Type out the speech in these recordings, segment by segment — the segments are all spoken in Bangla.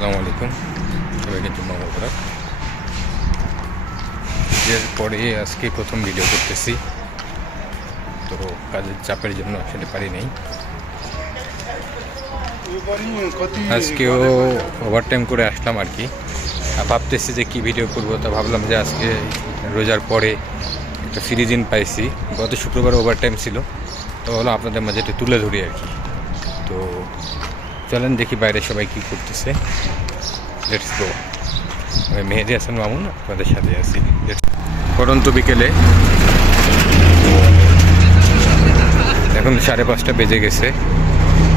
আসসালামু আলাইকুম, সবাইকে জুম্মা মোবারক। ঈদের পরে আজকে প্রথম ভিডিও করতেছি, তো কাজের চাপের জন্য আসলে পারি নাই। আজকেও ওভারটাইম করে আসলাম আর কি। ভাবতেছি যে কী ভিডিও করবো, তা ভাবলাম যে আজকে রোজার পরে একটা ফ্রি দিন পাইছি। গত শুক্রবার ওভারটাইম ছিল, তো ভাবলাম আপনাদের মাঝে একটু তুলে ধরি আর কি। তো চলেন দেখি বাইরে সবাই কী করতেছে। Let's go. আমি মেহেদি হাসান মামুন আপনাদের সাথে আছি। পরন্ত বিকেলে এখন 5:30 বেজে গেছে।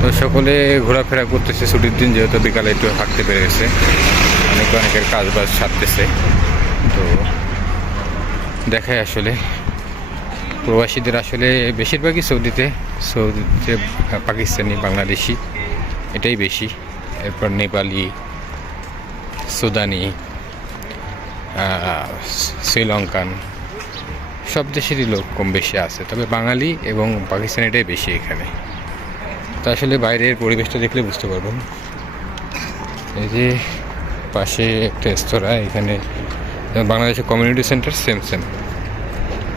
তো সকলে ঘোরাফেরা করতেছে, ছুটির দিন যেহেতু বিকালে একটু হাঁটতে পেরেছে, অনেকের কাজ বাজ সারতেছে। তো দেখায় আসলে প্রবাসীদের আসলে বেশিরভাগই সৌদিতে পাকিস্তানি, বাংলাদেশি এটাই বেশি। এরপর নেপালি, সুদানি, শ্রীলঙ্কান, সব দেশেরই লোক কম বেশি আছে, তবে বাঙালি এবং পাকিস্তানিটাই বেশি এখানে। তো আসলে বাইরের পরিবেশটা দেখলে বুঝতে পারবেন। এই যে পাশে একটা রেস্তোরাঁ, এখানে বাংলাদেশের কমিউনিটি সেন্টার সেম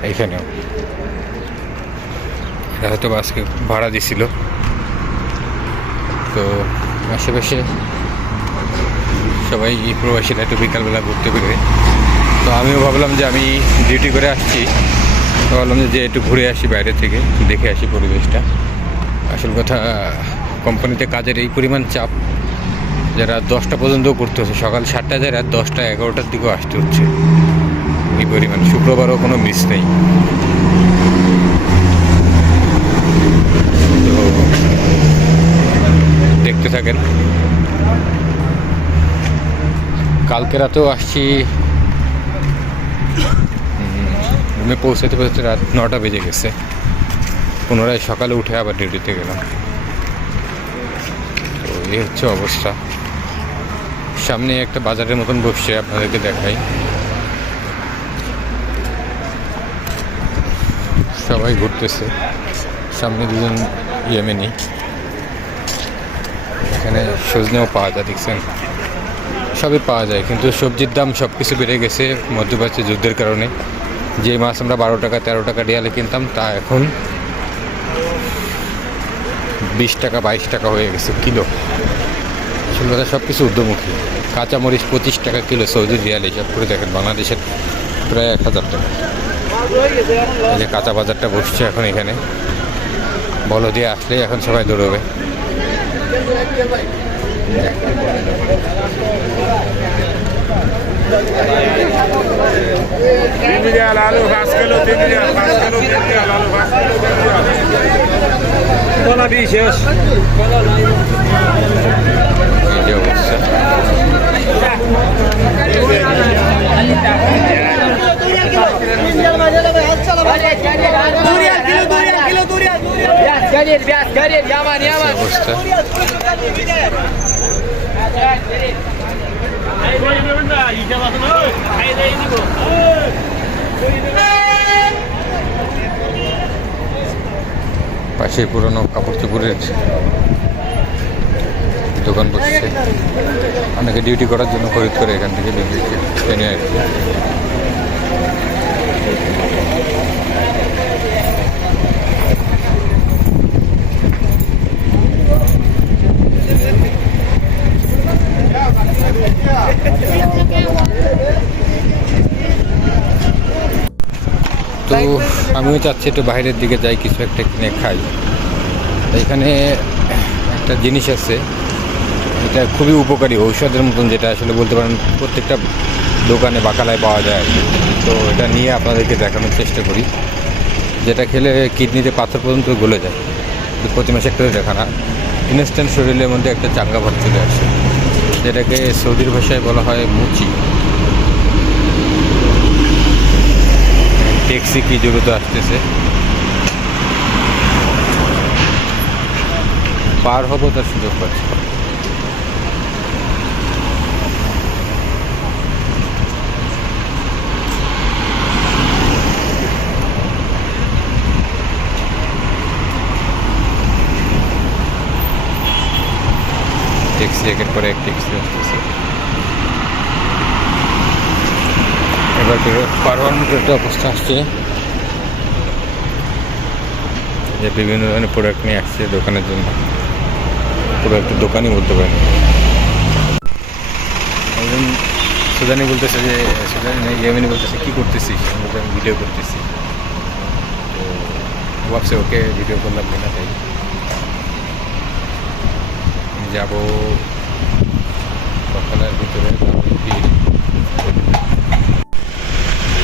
এইখানেও এটা হয়তো আজকে ভাড়া দিছিল। তো আশেপাশে সবাই প্রবাসীরা একটু বিকালবেলা ঘুরতে বেরোয়। তো আমিও ভাবলাম যে আমি ডিউটি করে আসছি, তো ভাবলাম যে একটু ঘুরে আসি বাইরে থেকে, দেখে আসি পরিবেশটা। আসল কথা, কোম্পানিতে কাজের এই পরিমাণ চাপ, যারা 10টা পর্যন্ত করতে হচ্ছে, সকাল 7টায় যায় রাত 10টা 11টার দিকেও আসতে হচ্ছে। এই পরিমাণ, শুক্রবারও কোনো মিস নেই। তো দেখতে থাকেন। কালকে রাতেও আসছি, রুমে পৌঁছাতে রাত 9টা বেজে গেছে। পুনরায় সকালে উঠে আবার ডিউটিতে গেলাম। তো এই হচ্ছে অবস্থা। সামনে একটা বাজারের মতন বসছে, আপনাদেরকে দেখাই। সবাই ঘুরতেছে, সামনে দুজন ইয়েমেনি। এখানে সজনেও পাওয়া যায়, দেখছেন, সবই পাওয়া যায়, কিন্তু সবজির দাম সব কিছু বেড়ে গেছে মধ্যপ্রাচ্যের যুদ্ধের কারণে। যে মাছ আমরা 12 টাকা 13 টাকা রিয়ালে কিনতাম, তা এখন 20 টাকা 22 টাকা হয়ে গেছে কিলো। আসলে কথা, সব কিছু ঊর্ধ্বমুখী। কাঁচামরিচ 25 টাকা কিলো সৌদি রিয়াল, হিসাব করে দেখেন বাংলাদেশের প্রায় 1000 টাকা। এই যে কাঁচা বাজারটা বসছে এখন এখানে, বলো দিয়ে আসলেই এখন সবাই দৌড়বে। এই যে অবস্থা। পাশে পুরনো কাপড় চোপড়ের দোকান বসছে, অনেকে ডিউটি করার জন্য খরিদ করে এখান থেকে কিনে আর কি। তো আমিও চাচ্ছি একটু বাইরের দিকে যাই, কিছু একটা কিনে খাই। এখানে একটা জিনিস আছে, এটা খুবই উপকারী, ঔষধের মতন, যেটা আসলে বলতে পারেন প্রত্যেকটা দোকানে বাকালায় পাওয়া যায়। তো এটা নিয়ে আপনাদেরকে দেখানোর চেষ্টা করি। যেটা খেলে কিডনিতে পাথর পর্যন্ত গলে যায়। প্রতি মাসে একটা দেখা না, ইনস্ট্যান্ট শরীরের মধ্যে একটা চাঙ্গা ভাব চলে আসে, যেটাকে সৌদির ভাষায় বলা হয় মুচি। ট্যাক্সি কি জরুরত আসতেছে, পার হবো তার সুযোগ পাচ্ছি। ট্যাক্সি দেখতেছি একের পরে এক ট্যাক্সি আসতেছে। এবার পারোয়ার মতো একটা অবস্থা আসছে যে বিভিন্ন ধরনের প্রোডাক্ট নিয়ে আসছে দোকানের জন্য, পুরো একটা দোকানই বলতে পারেন। একজন সুদানি বলতেছে যে ইয়েমেনি বলতেছে কী করতেছিস, আমি ভিডিও করতেছি। তো ভাবছে ওকে ভিডিও করলাম কিনা, তাই যাবো সকালের ভিতরে।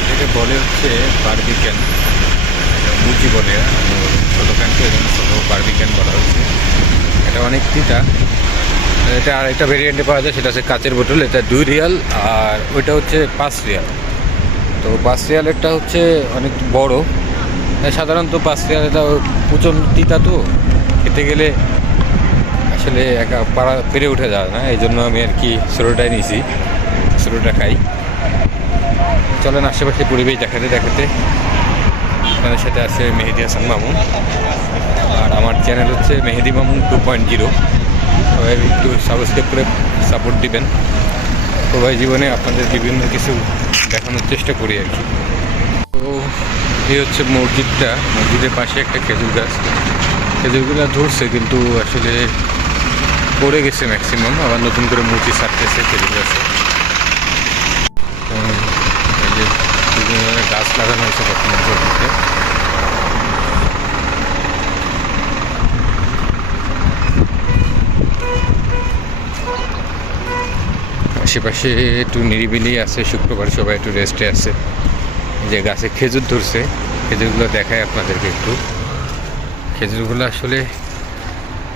এটাকে বলে হচ্ছে বারবিক্যান, মুচি বলে, ছোটো ক্যানকে ছোটো বারবিক্যান বলা হচ্ছে। এটা অনেক তিতা। এটা আর একটা ভেরিয়েন্টে পাওয়া যায়, সেটা হচ্ছে কাচের বোতল, এটা 2 রিয়াল, আর ওইটা হচ্ছে 5 রিয়াল। তো 5 রিয়ালেরটা হচ্ছে অনেক বড়। সাধারণত 5 রিয়ালটা প্রচণ্ড তিতা, তো খেতে গেলে আসলে একা পাড়া পেরে উঠে যায় না, এই জন্য আমি আর কি ছোটোটাই নিয়েছি, ছোটোটা খাই। চলেন আশেপাশে পরিবেশ দেখাতে দেখাতে। আপনাদের সাথে আছে মেহেদি হাসান মামুন, আর আমার চ্যানেল হচ্ছে মেহেদি মামুন 2.0। সবাই একটু সাবস্ক্রাইব করে সাপোর্ট দিবেন। সবাই জীবনে আপনাদের বিভিন্ন কিছু দেখানোর চেষ্টা করি আর কি। তো এই হচ্ছে মসজিদটা, মসজিদের পাশে একটা খেজুর গাছ। খেজুরগুলো ধরছে কিন্তু আসলে পড়ে গেছে ম্যাক্সিমাম, আবার নতুন করে মুচি ছাড়তেছে খেজুর গাছে। এই যে বিভিন্ন ধরনের গাছ লাগানো হয়েছে বর্তমান মসজিদে। আশেপাশে একটু নিরিবিলি আছে, শুক্রবার সবাই একটু রেস্টে আছে। যে গাছে খেজুর ধরছে, খেজুরগুলো দেখায় আপনাদেরকে একটু। খেজুরগুলো আসলে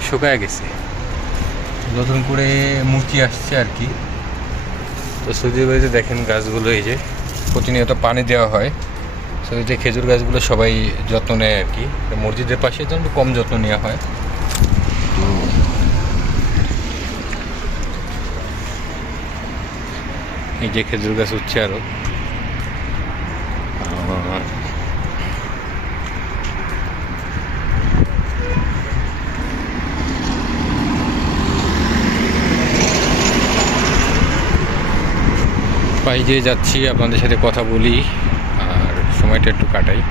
শুকায় গেছে, নতুন করে মুচি আসছে আর কি। তো সৌদি বাড়িতে দেখেন গাছগুলো এই যে প্রতিনিয়ত পানি দেওয়া হয়। সৌদিতে খেজুর গাছগুলো সবাই যত্ন নেয় আর কি। মসজিদের পাশে জন্য কম যত্ন নেওয়া হয়। তো এই যে খেজুর গাছ হচ্ছে আরো। পাই যে যাচ্ছি, আপনাদের সাথে কথা বলি আর সময়টা একটু কাটাই।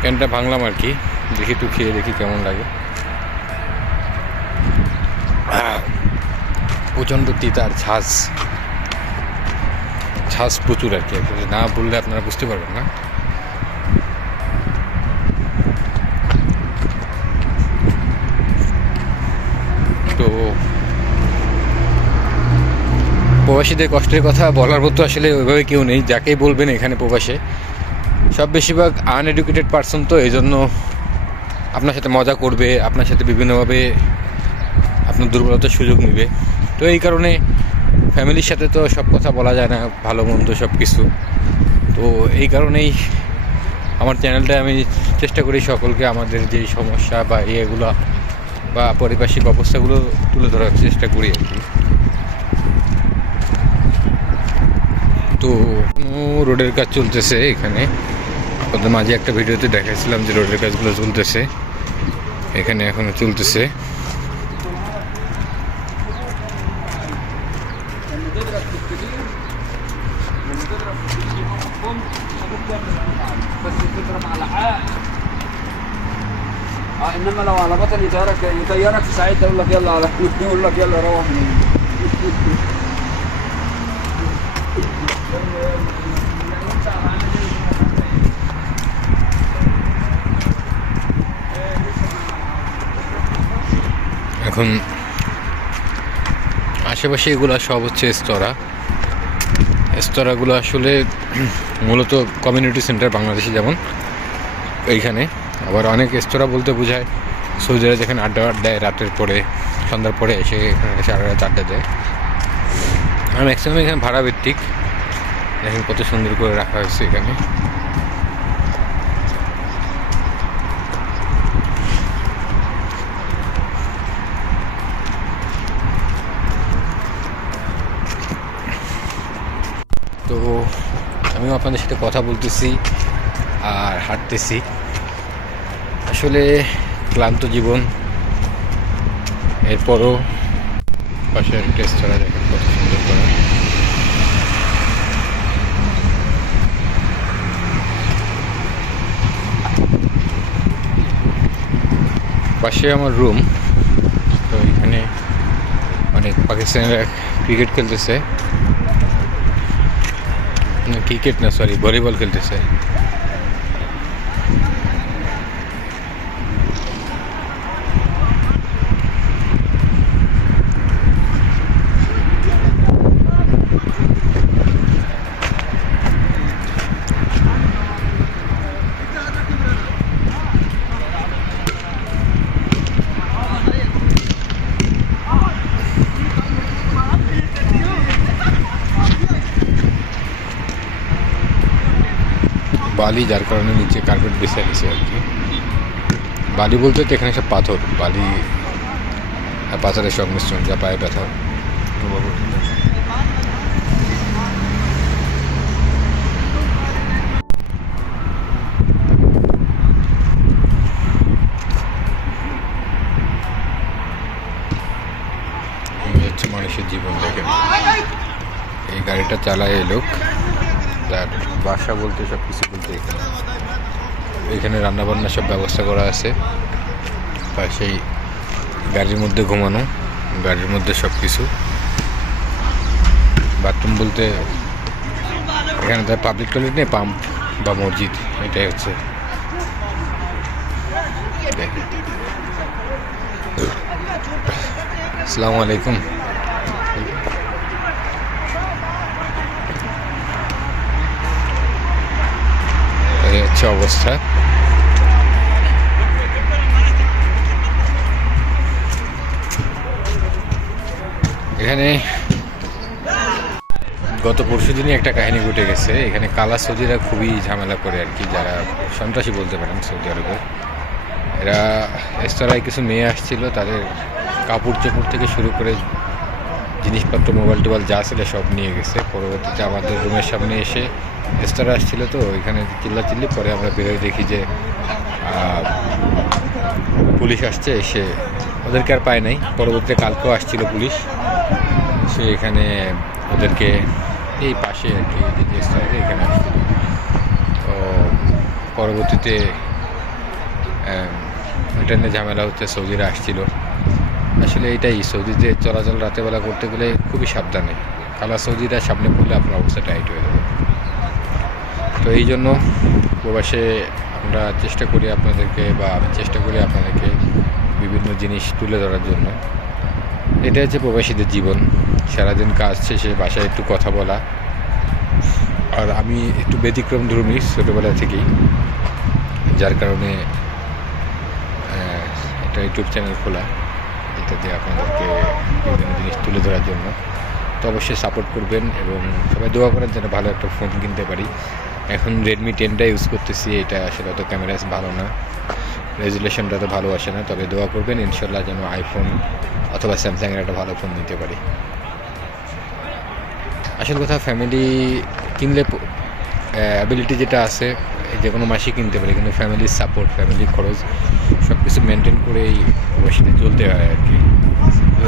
প্যানটা ভাঙলাম আর কি, দেখি একটু খেয়ে দেখি কেমন লাগে। প্রচণ্ড তিতার ঝাঁজ প্রচুর আর কি, না বললে আপনারা বুঝতে পারবেন না। তো প্রবাসীদের কষ্টের কথা বলার মতো আসলে ওইভাবে কেউ নেই। যাকেই বলবেন এখানে প্রবাসে সব বেশিরভাগ আনএডুকেটেড পারসন, তো এই জন্য আপনার সাথে মজা করবে, আপনার সাথে বিভিন্নভাবে আপনার দুর্বলতার সুযোগ নেবে। তো এই কারণে ফ্যামিলির সাথে তো সব কথা বলা যায় না, ভালো মন্দ সব কিছু। তো এই কারণেই আমার চ্যানেলটা আমি চেষ্টা করি সকলকে আমাদের যে সমস্যা বা ইয়েগুলো বা পারিপার্শ্বিক অবস্থাগুলো তুলে ধরার চেষ্টা করি আর কি। তো রোডের কাজ চলতেছে এখানে, আপনাদের মাঝে একটা ভিডিওতে দেখাইছিলাম যে রোডের কাজগুলো চলতেছে, এখানে এখনো চলতেছে। انما لو على بطل يطيرك في ساعتها يقول لك يلا على يقول لك يلا روح من এখন আশেপাশে এগুলো সব হচ্ছে স্তরাগুলো আসলে মূলত কমিউনিটি সেন্টার বাংলাদেশে যেমন এইখানে, আবার অনেক স্তরা বলতে বোঝায় সৌদিরা যেখানে আড্ডা দেয় রাতের পরে, সন্ধ্যার পরে এসে এখানে সারা রাত আড্ডা দেয়। আর ম্যাক্সিমাম এখানে ভাড়া ভিত্তিক। দেখেন কত সুন্দর করে রাখা হয়েছে এখানে। তো আমিও আপনাদের সাথে কথা বলতেছি আর হাঁটতেছি। আসলে ক্লান্ত জীবন, এরপরও পাশে রেস্তোরাঁ দেখেন কত সুন্দর করা। পাশে আমার রুম, তো এখানে অনেক পাকিস্তানিরা ক্রিকেট খেলতেছে, ক্রিকেট না সরি ভলিবল খেলতেছে। বালি, যার কারণে নিচে কার্পেট বিছিয়ে দিয়েছে আর কি। বালি বলতে তো এখানে সব পাথর, বালি আর পাথরের সংমিশ্রণ, যা পায়ে ব্যথা। হচ্ছে মানুষের জীবন দেখেন। এই গাড়িটা চালায় এই লোক, তার বাসা বলতে সব কিছু বলতে এখানে রান্নাবান্না সব ব্যবস্থা করা আছে। পাশেই গাড়ির মধ্যে ঘুমানো, গাড়ির মধ্যে সব কিছু। বাথরুম বলতে এখানে তার পাবলিক টয়লেট নেই, পাম্প বা মসজিদ, এটাই হচ্ছে। আসসালামু আলাইকুম। এই হচ্ছে অবস্থা। এখানে গত পরশু দিনই একটা কাহিনী ঘটে গেছে। এখানে কালা সৌদিরা খুবই ঝামেলা করে আর কি, যারা সন্ত্রাসী বলতে পারেন সৌদি আরবে। এরা রেস্তোরাঁয় কিছু মেয়ে আসছিল, তাদের কাপড় চোপড় থেকে শুরু করে জিনিসপত্র, মোবাইল টোবাইল যা ছিল সব নিয়ে গেছে। পরবর্তীতে আমাদের রুমের সামনে এসে রেস্তোরাঁ আসছিল, তো এখানে চিল্লাচিল্লি, পরে আমরা বেরোয় দেখি যে পুলিশ আসছে। এসে ওদেরকে আর পায় নাই। পরবর্তীতে কালকেও আসছিল পুলিশ, সে এখানে ওদেরকে এই পাশে আর কি রেস্তোরাঁতে এখানে আসছিল। তো পরবর্তীতে এটা নিয়ে ঝামেলা হচ্ছে, সৌদিরা আসছিল। আসলে এটাই, সৌদিতে চলাচল রাতেরবেলা করতে গেলে খুবই সাবধানে। কালা সৌদিরা সামনে পড়লে আপনার অবস্থা টাইট হয়ে যাবে। তো এই জন্য প্রবাসে আমরা চেষ্টা করি আপনাদেরকে, বা আমি চেষ্টা করি আপনাদেরকে বিভিন্ন জিনিস তুলে ধরার জন্য। এটা হচ্ছে প্রবাসীদের জীবন। সারাদিন কাজ শেষে বাসায় একটু কথা বলা। আর আমি একটু ব্যতিক্রমধর্মী ছোটোবেলা থেকেই, যার কারণে একটা ইউটিউব চ্যানেল খোলা, এটাতে আপনাদেরকে বিভিন্ন জিনিস তুলে ধরার জন্য। তো অবশ্যই সাপোর্ট করবেন এবং সবাই দোয়া করেন যেন ভালো একটা ফোন কিনতে পারি। এখন রেডমি 10টা ইউজ করতেছি। এটা আসলে অত ক্যামেরা ভালো না, রেজুলেশনটা তো ভালো আসে না। তবে দোয়া করবেন ইনশাল্লাহ যেন আইফোন অথবা স্যামসাংয়ের একটা ভালো ফোন নিতে পারি। আসল কথা, ফ্যামিলি কিনলে অ্যাবিলিটি যেটা আছে যে কোনো মাসে কিনতে পারি, কিন্তু ফ্যামিলির সাপোর্ট, ফ্যামিলির খরচ সব কিছু মেনটেন করেই বসে চলতে হয় আর কি।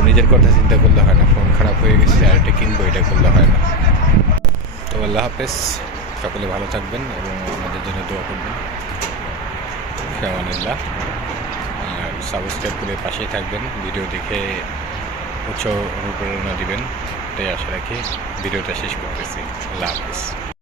নিজের কথা চিন্তা করলে হয় না। ফোন খারাপ হয়ে গেছে, আরেকটা কিনবো, এটা করলে হয় না। তো আল্লাহ হাফেজ, সকলে ভালো থাকবেন এবং আমাদের জন্য দোয়া করবেন। ফিয়ামানিল্লাহ। আর সাবস্ক্রাইব করে পাশেই থাকবেন, ভিডিও দেখে উৎসাহ অনুপ্রেরণা দিবেন, এটাই আশা রাখি। ভিডিওটা শেষ করতেছি। আল্লাহ হাফেজ।